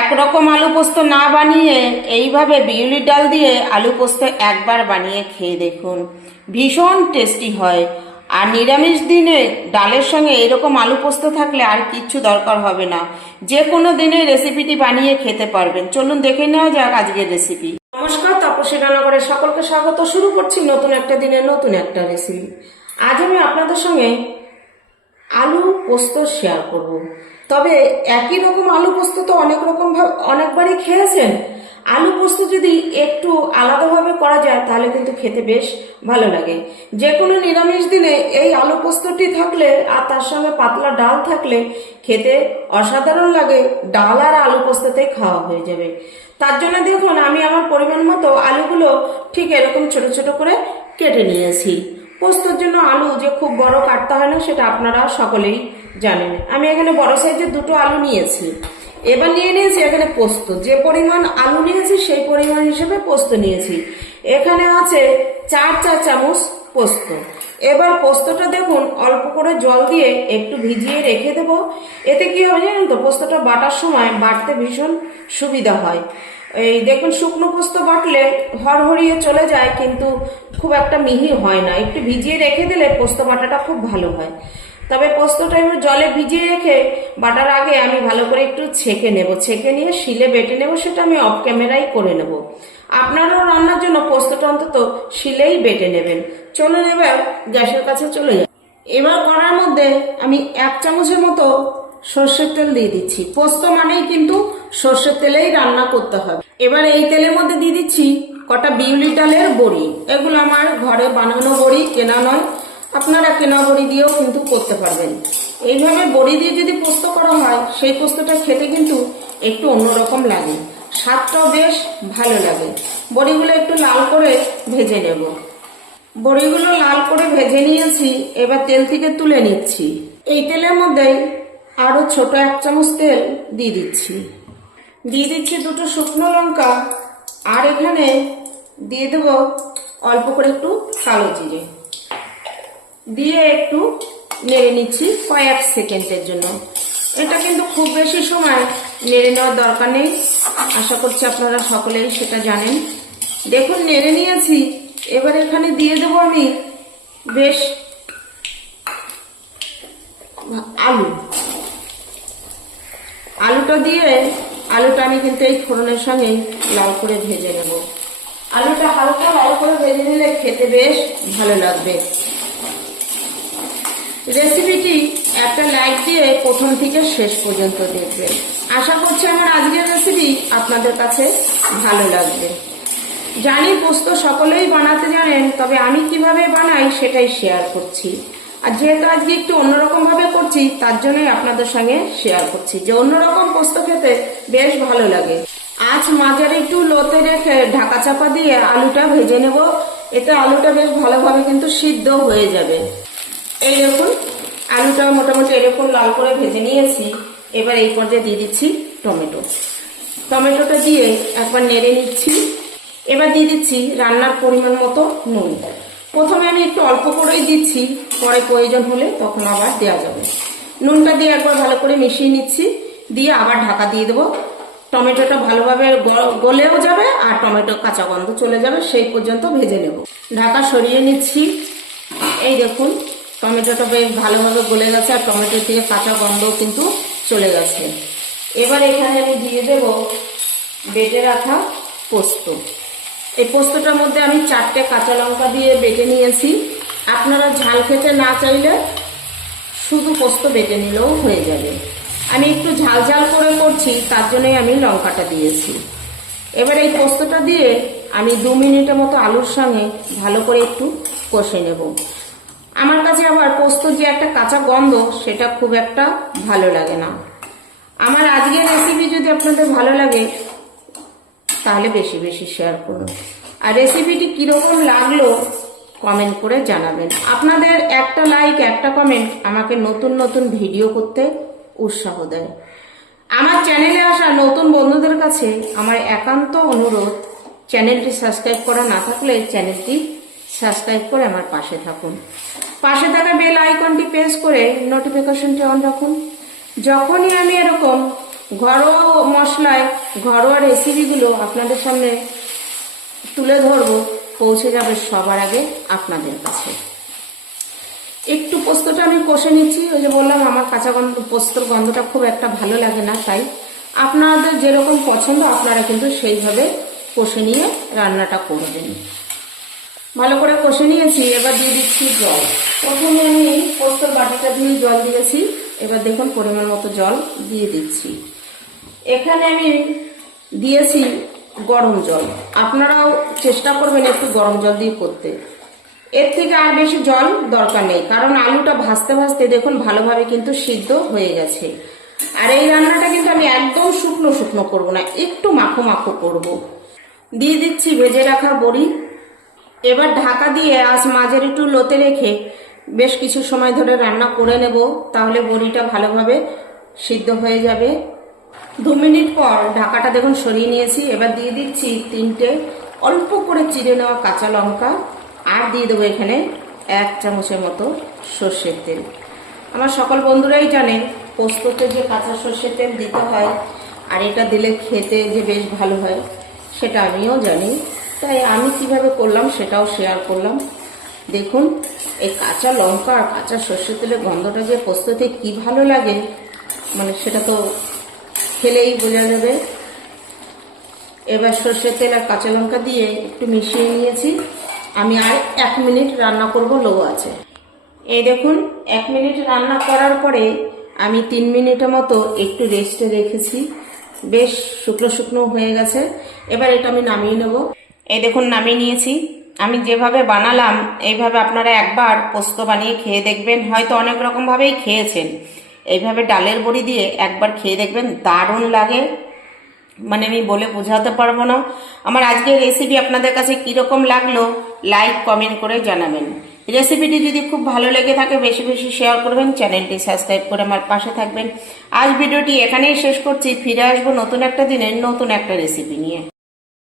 একরকম আলু পোস্ত না বানিয়ে এইভাবে বিউলির ডাল দিয়ে আলু পোস্ত একবার বানিয়ে খেয়ে দেখুন, ভীষণ টেস্টি হয়। আর নিরামিষ দিনে ডালের সঙ্গে এরকম আলু পোস্ত থাকলে আর কিচ্ছু দরকার হবে না, যে কোনো দিনে রেসিপিটি বানিয়ে খেতে পারবেন। চলুন দেখে নেওয়া যাক আজকের রেসিপি। নমস্কার, তপস্বী রান্নাঘরে সকলকে স্বাগত। শুরু করছি নতুন একটা দিনের নতুন একটা রেসিপি। আজ আমি আপনাদের সঙ্গে আলু পোস্ত শেয়ার করব। তবে একই রকম আলু পোস্ত তো অনেক রকম অনেকবারই খেয়েছেন। আলু পোস্ত যদি একটু আলাদাভাবে করা যায় তাহলে কিন্তু খেতে বেশ ভালো লাগে। যে কোনো নিরামিষ দিনে এই আলু পোস্তটি থাকলে আর তার সঙ্গে পাতলা ডাল থাকলে খেতে অসাধারণ লাগে। ডাল আর আলু পোস্ততেই খাওয়া হয়ে যাবে। তার জন্য দেখুন, আমি আমার পরিমাণ মতো আলুগুলো ঠিক এরকম ছোট ছোট করে কেটে নিয়েছি। পোস্তর জন্য আলু যে খুব বড় কাটতে হয় না, সেটা আপনারা সকলেই জানেন। আমি এখানে বড় সাইজের দুটো আলু নিয়েছি। এবার নিয়ে নিয়েছি এখানে পোস্ত। যে পরিমাণ আলু নিয়েছি সেই পরিমাণ হিসেবে পোস্ত নিয়েছি। এখানে আছে 4 চা চামচ পোস্ত। এবার পোস্তটা দেখুন অল্প করে জল দিয়ে একটু ভিজিয়ে রেখে দেব। এতে কি হবে জানেন তো, পোস্তটা বাটার সময় বাটতে ভীষণ সুবিধা হয়। এই দেখুন, শুকনো পোস্ত বাটলে হড়হড়িয়ে চলে যায়, কিন্তু খুব একটা মিহি হয় না। একটু ভিজিয়ে রেখে দিলে পোস্ত বাটাটা খুব ভালো হয়। তবে পোস্তটা এবার জলে ভিজিয়ে রেখে বাটার আগে আমি ভালো করে একটু ছেঁকে নেব। ছেঁকে নিয়ে শিলে বেটে নেব, সেটা আমি অফ ক্যামেরাই করে নেব। আপনারাও রান্নার জন্য পোস্তটা অন্তত শিলেই বেটে নেবেন। চলুন এবার গ্যাসের কাছে চলে যাই। এবার কড়ার মধ্যে আমি 1 চামচের মতো সর্ষের তেল দিয়ে দিচ্ছি। পোস্ত মানেই কিন্তু সর্ষের তেলেই রান্না করতে হবে। এবার এই তেলের মধ্যে দিয়ে দিচ্ছি কটা বিউলি ডালের বড়ি। এগুলো আমার ঘরে বানানো বড়ি, কেনা নয়। আপনারা কেনা বড়ি দিয়েও কিন্তু করতে পারবেন। এইভাবে বড়ি দিয়ে যদি পোস্ত করা হয়, সেই পোস্তটা খেতে কিন্তু একটু অন্যরকম লাগে, স্বাদটাও বেশ ভালো লাগে। বড়িগুলো একটু লাল করে ভেজে নেব। বড়িগুলো লাল করে ভেজে নিয়েছি। এবার তেল থেকে তুলে নিচ্ছি। এই তেলের মধ্যে আরো ছোট 1 চামচ তেল দিয়ে দিচ্ছি। দিয়ে দিচ্ছি দুটো শুকনো লঙ্কা। আর এখানে দিয়ে দেব অল্প করে একটু কালো জিরে। দিয়ে একটু নেড়ে নিচ্ছি কয়েক সেকেন্ডের জন্য। এটা কিন্তু খুব বেশি সময় নেড়ে নেওয়ার দরকার নেই। আশা করছি আপনারা সকলেই সেটা জানেন। দেখুন, নেড়ে নিয়েছি। এবার এখানে দিয়ে দেবো আমি বেশ আলুটা দিয়ে আলুটা আমি কিন্তু এই ফোড়নের সঙ্গে লাল করে ভেজে নেব। আলুটা হালকা লাল করে ভেজে নিলে খেতে বেশ ভালো লাগবে। রেসিপিটি একটা লাইক দিয়ে প্রথম থেকে শেষ পর্যন্ত দেখবেন। আশা করছি আমার আজকের রেসিপি আপনাদের কাছে ভালো লাগবে। জানি পোস্ত সকলেই বানাতে জানেন, তবে আমি কিভাবে বানাই সেটাই শেয়ার করছি। আর যেহেতু আজকে একটু অন্যরকম ভাবে করছি, তার জন্যই আপনাদের সঙ্গে শেয়ার করছি যে অন্যরকম পোস্ত খেতে বেশ ভালো লাগে। আজ মাঝারি একটু লোতে রেখে ঢাকা চাপা দিয়ে আলুটা ভেজে নেব। এতে আলুটা বেশ ভালোভাবে কিন্তু সিদ্ধ হয়ে যাবে। এই দেখুন, আলুটা মোটামুটি এরকম লাল করে ভেজে নিয়েছি। এবার এই পর্যায়ে দিয়ে দিচ্ছি টমেটোটা দিয়ে একবার নেড়ে নিচ্ছি। এবার দিয়ে দিচ্ছি রান্নার পরিমাণ মতো নুন। প্রথমে আমি একটু অল্প করেই দিচ্ছি, পরে প্রয়োজন হলে তখন আবার দেওয়া যাবে। নুনটা দিয়ে একবার ভালো করে মিশিয়ে নিচ্ছি। দিয়ে আবার ঢাকা দিয়ে দেবো। টমেটোটা ভালোভাবে গলেও যাবে আর টমেটো কাঁচা গন্ধ চলে যাবে, সেই পর্যন্ত ভেজে নেব। ঢাকা সরিয়ে নিচ্ছি। এই দেখুন, টমেটোটা বেশ ভালোভাবে গলে গেছে আর টমেটোর থেকে কাঁচা গন্ধ কিন্তু চলে গেছে। এবার এখানে আমি দিয়ে দেব বেটে রাখা পোস্ত। এই পোস্তটার মধ্যে আমি 4টে কাঁচা লঙ্কা দিয়ে বেটে নিয়েছি। আপনারা ঝাল খেতে না চাইলে শুধু পোস্ত বেটে নিলেও হয়ে যাবে। আমি একটু ঝাল ঝাল করে করছি, তার জন্যই আমি লঙ্কাটা দিয়েছি। এবার এই পোস্তটা দিয়ে আমি 2 মিনিটের মতো আলুর সঙ্গে ভালো করে একটু কষে নেব। আমার কাছে আবার পোস্ত যে একটা কাঁচা গন্ধ, সেটা খুব একটা ভালো লাগে না। আমার আজকের রেসিপি যদি আপনাদের ভালো লাগে তাহলে বেশি বেশি শেয়ার করুন। আর রেসিপিটি কীরকম লাগলো কমেন্ট করে জানাবেন। আপনাদের একটা লাইক, একটা কমেন্ট আমাকে নতুন নতুন ভিডিও করতে উৎসাহ দেয়। আমার চ্যানেলে আসা নতুন বন্ধুদের কাছে আমার একান্ত অনুরোধ, চ্যানেলটি সাবস্ক্রাইব করা না থাকলে চ্যানেলটি সাবস্ক্রাইব করে আমার পাশে থাকুন। পাশে থাকা বেল আইকনটি প্রেস করে নোটিফিকেশনটি অন রাখুন। যখনই আমি এরকম ঘরোয়া মশলায় ঘরোয়া রেসিপিগুলো আপনাদের সামনে তুলে ধরবো, পৌঁছে যাবে সবার আগে আপনাদের কাছে। একটু পোস্তটা আমি কষে নিচ্ছি, ওই যে বললাম আমার কাঁচা গন্ধ, পোস্তর গন্ধটা খুব একটা ভালো লাগে না, তাই আপনাদের যেরকম পছন্দ আপনারা কিন্তু সেইভাবে কষে নিয়ে রান্নাটা করবেন। ভালো করে কষে নিয়েছি, এবার দিয়ে দিচ্ছি জল। প্রথমে আমি পোস্তর বাটিটা দিয়ে জল দিয়েছি, এবার দেখুন পরিমাণ মতো জল দিয়ে দিচ্ছি। এখানে আমি দিয়েছি গরম জল, আপনারাও চেষ্টা করবেন একটু গরম জল দিয়ে করতে। এর থেকে আর বেশি জল দরকার নেই, কারণ আলুটা ভাজতে ভাজতে দেখুন ভালোভাবে কিন্তু সিদ্ধ হয়ে গেছে। আর এই রান্নাটা কিন্তু আমি একদম শুকনো শুকনো করব না, একটু মাখো মাখো করব। দিয়ে দিচ্ছি ভেজে রাখা বড়ি। এবার ঢাকা দিয়ে আজ মাঝের একটু লোতে রেখে বেশ কিছু সময় ধরে রান্না করে নেব, তাহলে বড়িটা ভালোভাবে সিদ্ধ হয়ে যাবে। 2 মিনিট পর ঢাকাটা দেখুন সরিয়ে নিয়েছি। এবার দিয়ে দিচ্ছি 3টে অল্প করে চিড়ে নেওয়া কাঁচা লঙ্কা, আর দিয়ে দেবো এখানে 1 চামচের মতো সর্ষের তেল। আমার সকল বন্ধুরাই জানেন পোস্ততে যে কাঁচা সর্ষের তেল দিতে হয়, আর এটা দিলে খেতে যে বেশ ভালো হয় সেটা আমিও জানি, তাই আমি কিভাবে করলাম সেটাও শেয়ার করলাম। দেখুন এই কাঁচা লঙ্কা আর কাঁচা সর্ষের তেলের গন্ধটা যে পোস্ততে কি ভালো লাগে, মানে সেটা তো খেলেই বোঝা যাবে। এবার সর্ষের তেল আর কাঁচা লঙ্কা দিয়ে একটু মিশিয়ে নিয়েছি। আমি আর 1 মিনিট রান্না করব লো আছে। এই দেখুন 1 মিনিট রান্না করার পরে আমি 3 মিনিটের মতো একটু রেস্টে রেখেছি, বেশ শুকনো শুকনো হয়ে গেছে। এবার এটা আমি নামিয়ে নেব। এই দেখুন নামিয়ে নিয়েছি। আমি যেভাবে বানালাম এইভাবে আপনারা একবার পোস্ত বানিয়ে খেয়ে দেখবেন, হয়তো অনেক রকম ভাবেই খেয়েছেন। এইভাবে ডালের বড়ি দিয়ে একবার খেয়ে দেখবেন, দারুণ লাগে, মানে আমি বলে বোঝাতে পারবো না। আমার আজকের রেসিপি আপনাদের কাছে কিরকম লাগলো লাইক কমেন্ট করে জানাবেন। রেসিপিটি যদি খুব ভালো লেগে থাকে বেশি বেশি শেয়ার করবেন, চ্যানেলটি সাবস্ক্রাইব করে আমার পাশে থাকবেন। আজ ভিডিওটি এখানেই শেষ করছি, ফিরে আসবো নতুন একটা দিনের নতুন একটা রেসিপি নিয়ে।